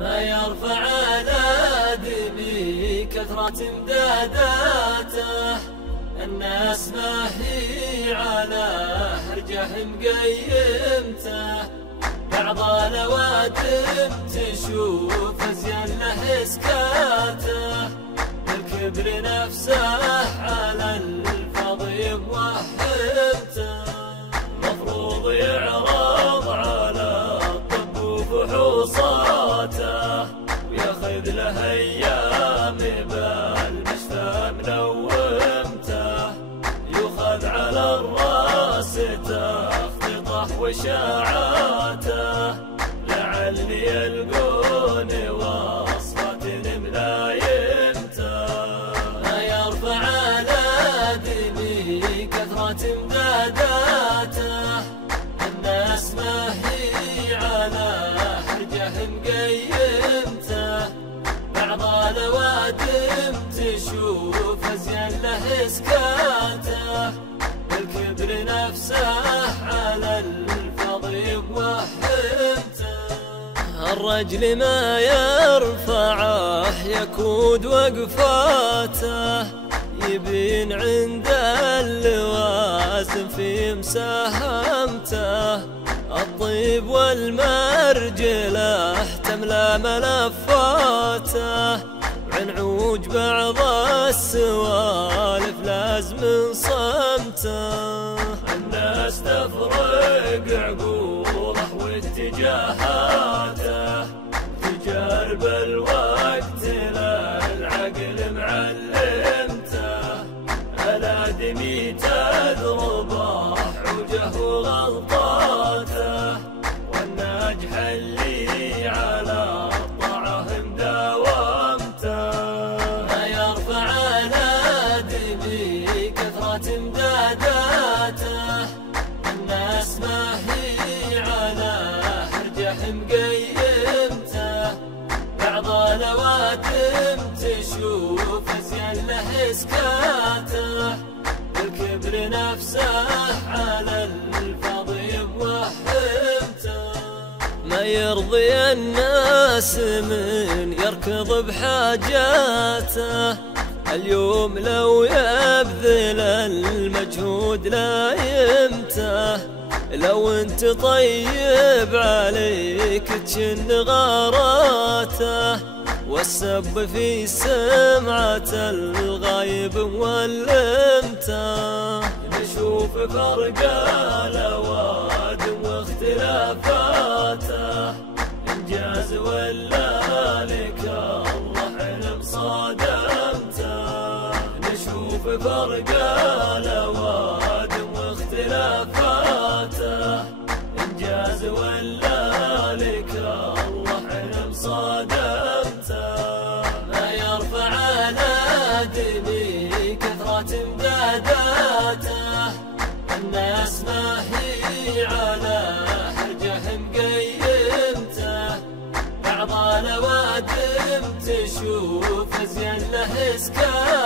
ما يرفع الآدمي كثرة امداداته، الناس ما هي على هرجه مقيمته، بعض الأوادم تشوف أزين له إسكاته، الكبر نفسه على الفضي موهمته، مفروض يعرض على الطب وفحوصاته، وياخذ له أيام بالمشفى منومته، يؤخذ على الراس تخطيطه وشاعاته، لعلي يلقون وصفات ملايمته. ما يرفع الآدمي كثرة امداداته، الناس ما هي على هرجه مقيمته، بعض الأوادم تشوف أزين له إسكاته، الكبر نفسه على الفضي موهمته، الرجل ما يرفعه يكود وقفاته، يبين عند اللوازم في مساهمته، الطيب والمرجله تملى ملفاته، عنعوج بعض السوالف لازم صمته، الناس تفرق عقوله واتجاهاته، تجارب الوقت للعقل معلمته، الآدمي تضرب حوجه وغلطاته، والناجح اللي على الطاعة مداومته. ما يرفع الآدمي كثرة امداداته، الناس ما هي على هرجه مقيمته، بعض الأوادم تشوف أزين له إسكاته، الكبر نفسه على الفضي موهمته، ما يرضي الناس من يركض بحاجاته، اليوم لو يبذل المجهود لا يمته، لو انت طيب عليك تشن غاراته، والسب في سمعة الغايب مولمته، نشوف فرق الأوادم واختلافاته، إنجاز ولا لك الله علم صادمته، نشوف فرق الأوادم واختلافاته، إنجاز ولا لك الله علم صادمته. ما يرفع الآدمي كثرة امداداته، الناس ما هي على هرجه مقيمته، بعض الأوادم تشوف أزين له إسكاته،